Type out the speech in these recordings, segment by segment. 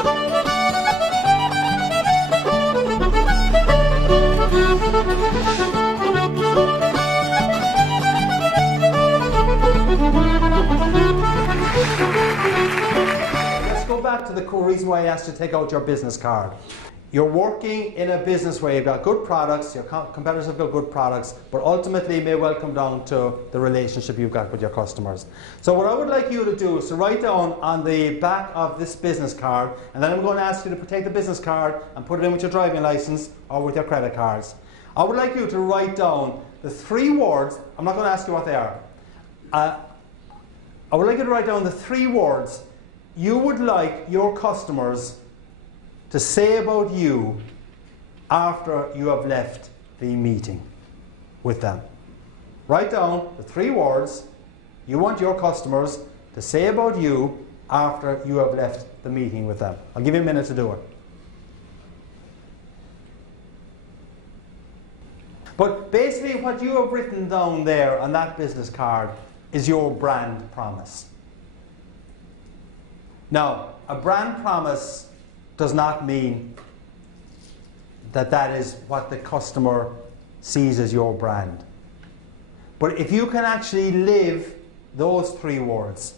Let's go back to the core reason why I asked you to take out your business card. You're working in a business where you've got good products, your competitors have got good products, but ultimately it may well come down to the relationship you've got with your customers. So what I would like you to do is to write down on the back of this business card, and then I'm going to ask you to take the business card and put it in with your driving license or with your credit cards. I would like you to write down the 3 words. I'm not going to ask you what they are. I would like you to write down the 3 words you would like your customers to say about you after you have left the meeting with them. Write down the 3 words you want your customers to say about you after you have left the meeting with them. I'll give you a minute to do it. But basically what you have written down there on that business card is your brand promise. Now, a brand promise does not mean that that is what the customer sees as your brand. But if you can actually live those 3 words,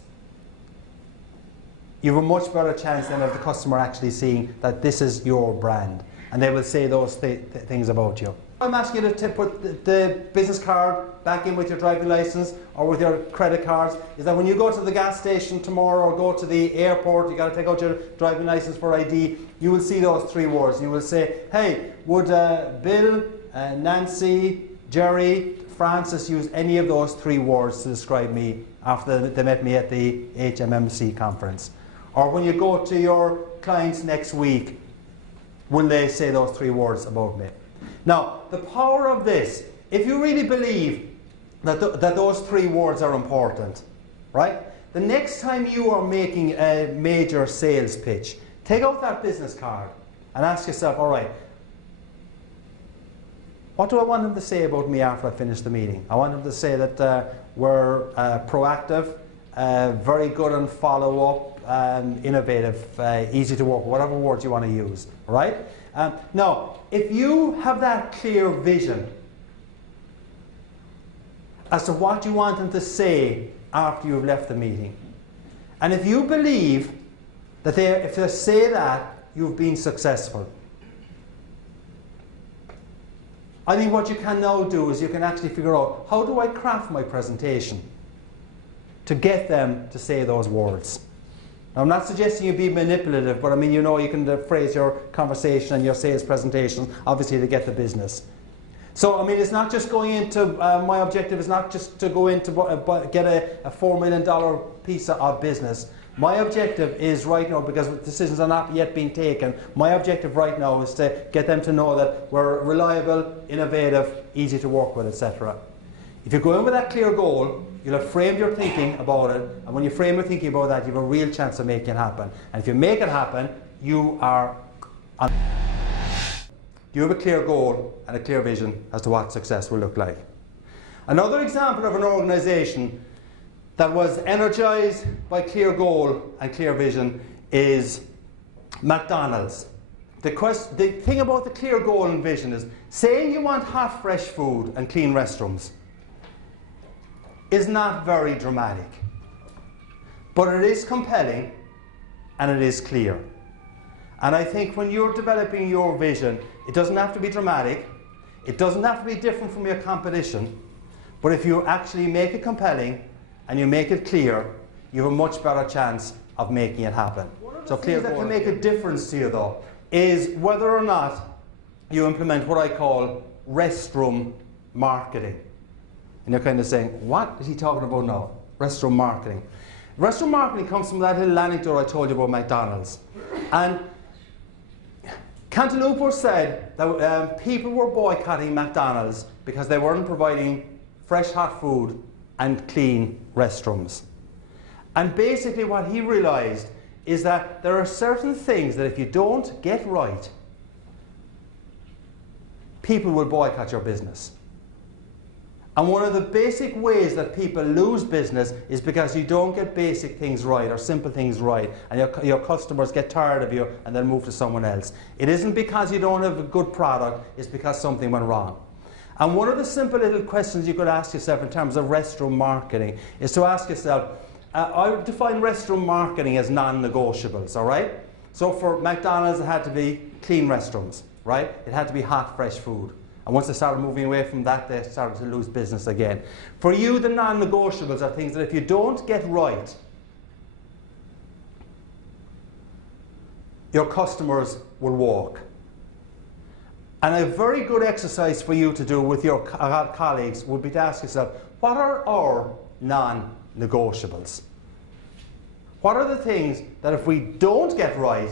you have a much better chance than of the customer actually seeing that this is your brand, and they will say those things about you. I'm asking you to put the business card back in with your driving license or with your credit cards, is that when you go to the gas station tomorrow or go to the airport, you got to take out your driving license for ID, you will see those 3 words. You will say, hey, would Bill, Nancy, Jerry, Francis use any of those 3 words to describe me after they met me at the HMMC conference? Or when you go to your clients next week, will they say those 3 words about me? Now, the power of this, if you really believe that those 3 words are important, right? The next time you are making a major sales pitch, take out that business card and ask yourself, all right, what do I want them to say about me after I finish the meeting? I want them to say that we're proactive, very good on follow-up, innovative, easy to work with, whatever words you want to use, right? Now, if you have that clear vision as to what you want them to say after you've left the meeting, and if you believe that if they say that, you've been successful, I think what you can now do is you can actually figure out, how do I craft my presentation to get them to say those words? Now, I'm not suggesting you be manipulative, but I mean, you know, you can phrase your conversation and your sales presentations, obviously, to get the business. So, I mean, it's not just going into, my objective is not just to go into get a $4 million piece of business. My objective is right now, because decisions are not yet being taken, my objective right now is to get them to know that we're reliable, innovative, easy to work with, etc. If you go in with that clear goal, you'll have framed your thinking about it, and when you frame your thinking about that, you have a real chance of making it happen. And if you make it happen, you have a clear goal and a clear vision as to what success will look like. Another example of an organization that was energized by clear goal and clear vision is McDonald's. The thing about the clear goal and vision is, saying you want hot, fresh food and clean restrooms is not very dramatic, but it is compelling and it is clear. And I think when you're developing your vision, it doesn't have to be dramatic, it doesn't have to be different from your competition, but if you actually make it compelling and you make it clear, you have a much better chance of making it happen. So clear goal that can make a difference to you, though, is whether or not you implement what I call restroom marketing. And you're kind of saying, what is he talking about now? Restroom marketing. Restroom marketing comes from that little anecdote I told you about McDonald's. And Cantaloupe said that people were boycotting McDonald's because they weren't providing fresh hot food and clean restrooms. And basically what he realized is that there are certain things that if you don't get right, people will boycott your business. And one of the basic ways that people lose business is because you don't get basic things right or simple things right, and your customers get tired of you and then move to someone else. It isn't because you don't have a good product, it's because something went wrong. And one of the simple little questions you could ask yourself in terms of restroom marketing is to ask yourself, I would define restroom marketing as non-negotiables, all right? So for McDonald's, it had to be clean restrooms, right? It had to be hot, fresh food. And once they started moving away from that, they started to lose business again. For you, the non-negotiables are things that if you don't get right, your customers will walk. And a very good exercise for you to do with your colleagues would be to ask yourself, what are our non-negotiables? What are the things that if we don't get right,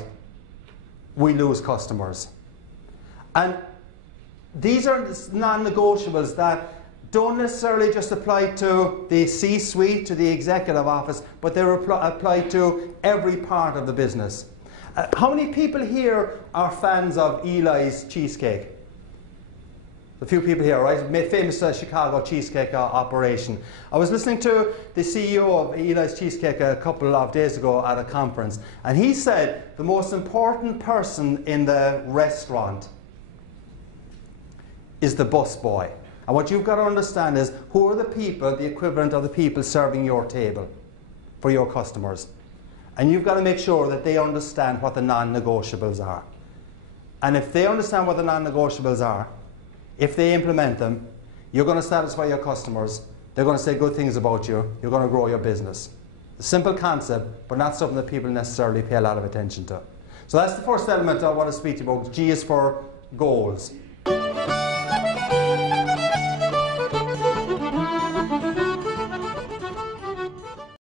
we lose customers? And these are non-negotiables that don't necessarily just apply to the C-suite, to the executive office, but they apply to every part of the business. How many people here are fans of Eli's Cheesecake? A few people here, right? Famous Chicago cheesecake operation. I was listening to the CEO of Eli's Cheesecake a couple of days ago at a conference, and he said the most important person in the restaurant is the busboy. And what you've got to understand is who are the people, the equivalent of the people serving your table for your customers. And you've got to make sure that they understand what the non-negotiables are. And if they understand what the non-negotiables are, if they implement them, you're going to satisfy your customers, they're going to say good things about you, you're going to grow your business. A simple concept, but not something that people necessarily pay a lot of attention to. So that's the first element I want to speak to you about. G is for goals.